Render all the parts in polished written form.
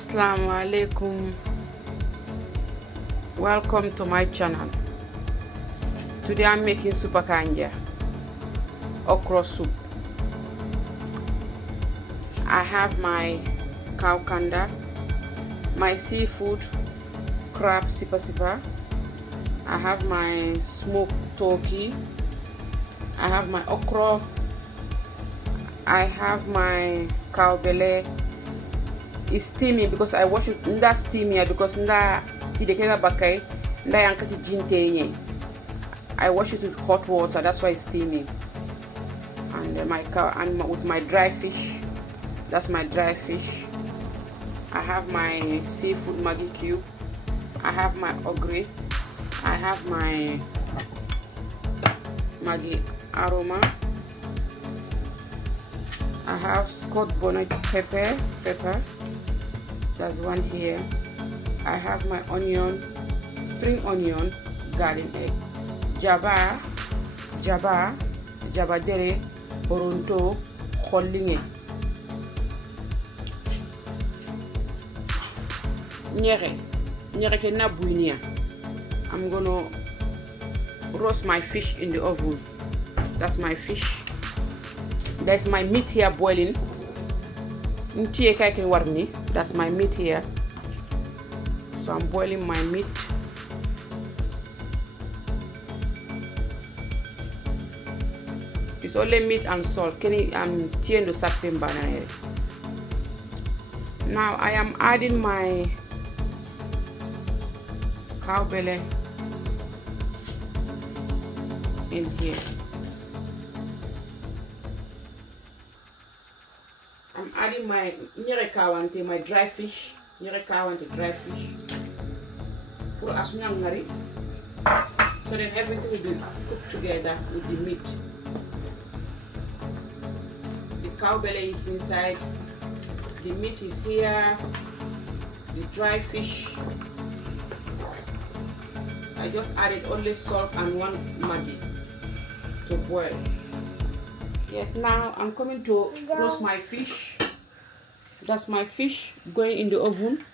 Assalamu alaikum. Welcome to my channel. Today I'm making supakanja, okra soup. I have my cow kanda, my seafood, crab sipa. I have my smoked turkey. I have my okra. I have my cow belly. It's steamy because I wash it in that steamier because I wash it with hot water, that's why it's steamy. And with my dry fish, that's my dry fish. I have my seafood Maggi cube. I have my Okra. I have my Maggi aroma. I have Scotch bonnet pepper. There's one here. I have my onion, spring onion, garlic egg, jaba dere, boronto, холlinge. Nyere ke na buinia. I'm gonna roast my fish in the oven. That's my fish. There's my meat here boiling. That's my meat here. So I'm boiling my meat. It's only meat and salt. Now I am adding my cow belly in here. I'm adding my my dry fish. Dry fish. So then everything will be cooked together with the meat. The cow belly is inside. The meat is here. The dry fish. I just added only salt and one Maggi to boil. Yes, now I'm coming to roast my fish. That's my fish going in the oven.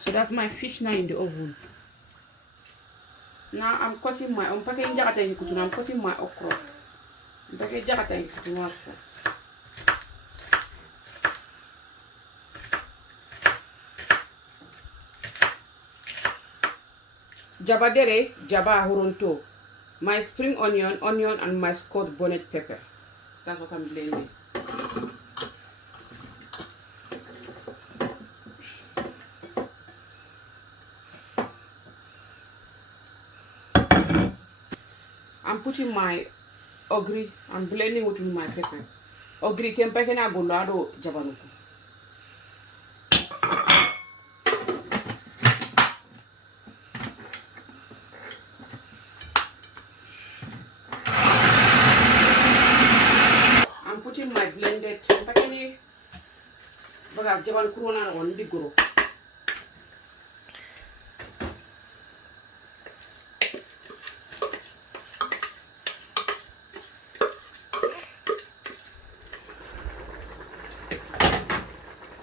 So that's my fish now in the oven. Now I'm cutting my okra. Jaba horonto, my spring onion, and my Scotch bonnet pepper. That's what I'm blending. I'm putting my Okra. I'm blending with my pepper. Okra kempeke na golado jabanuku. My blended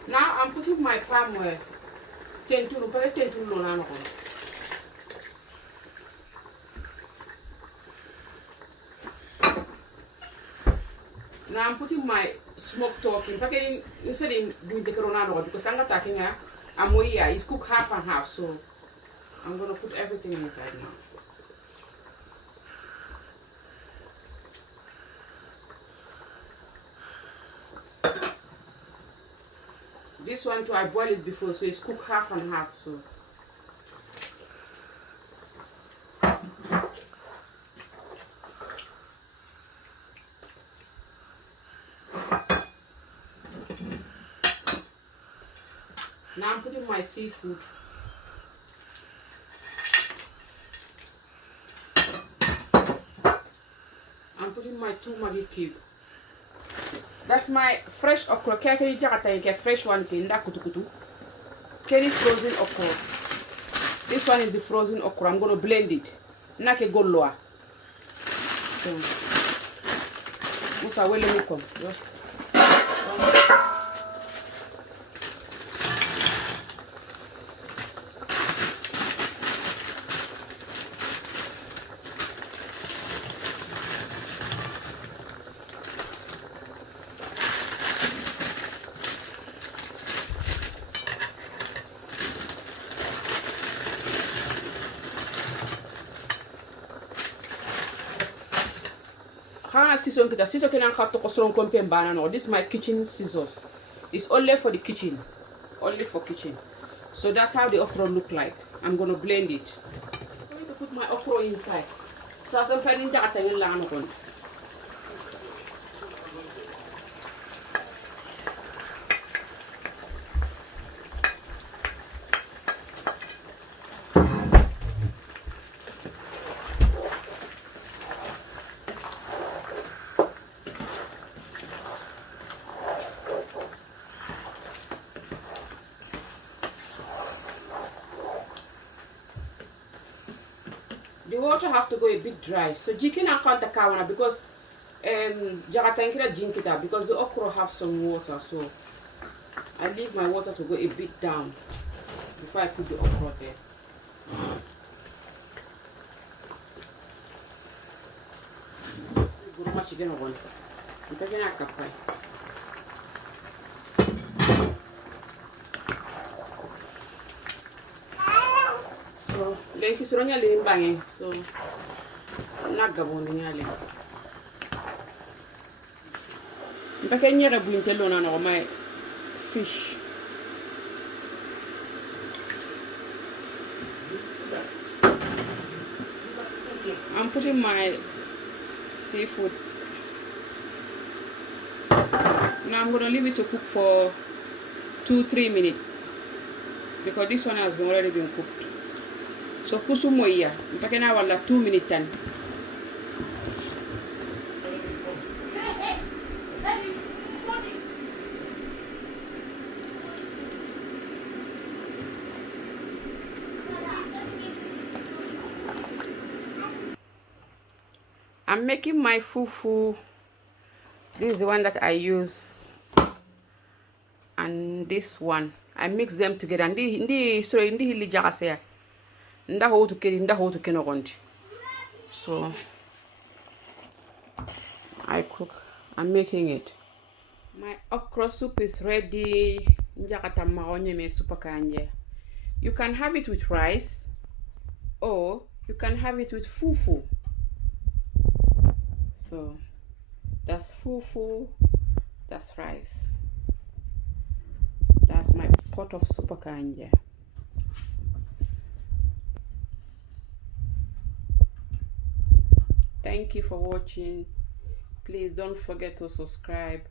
now I'm putting my palm oil. Now I'm putting my smoked turkey. Instead of doing the corona because I'm not talking it's cooked half and half, so I'm gonna put everything inside now. This one too, I boiled it before, so it's cooked half and half. So now I'm putting my seafood. I'm putting my 2 Maggi cube. That's my fresh okra. Fresh one. Frozen okra. This one is the frozen okra. I'm gonna blend it. So Musa, wait, let me come. Just. This is my kitchen scissors. It's only for the kitchen. Only for kitchen. So that's how the okra look like. I'm gonna blend it. I'm going to put my okra inside. So I'm planning that in Lanagon. The water have to go a bit dry. So jikin akanta kawana because jagatankira jinkita because the okra have some water. So I leave my water to go a bit down before I put the okra there. So leki suronya limbange so nagabon nyale mpaka nyere buintelo na no my fish. I'm putting my seafood. Now I'm gonna leave it to cook for 2-3 minutes because this one has already been cooked. So kusumoya, mpaka na wala 2 minutes tan. I'm making my fufu. This is the one that I use, and this one I mix them together. So I cook. I'm making it. My okra soup is ready. Supakanja. You can have it with rice, or you can have it with fufu. So that's fufu, that's rice. That's my pot of supakanja. Thank you for watching. Please don't forget to subscribe.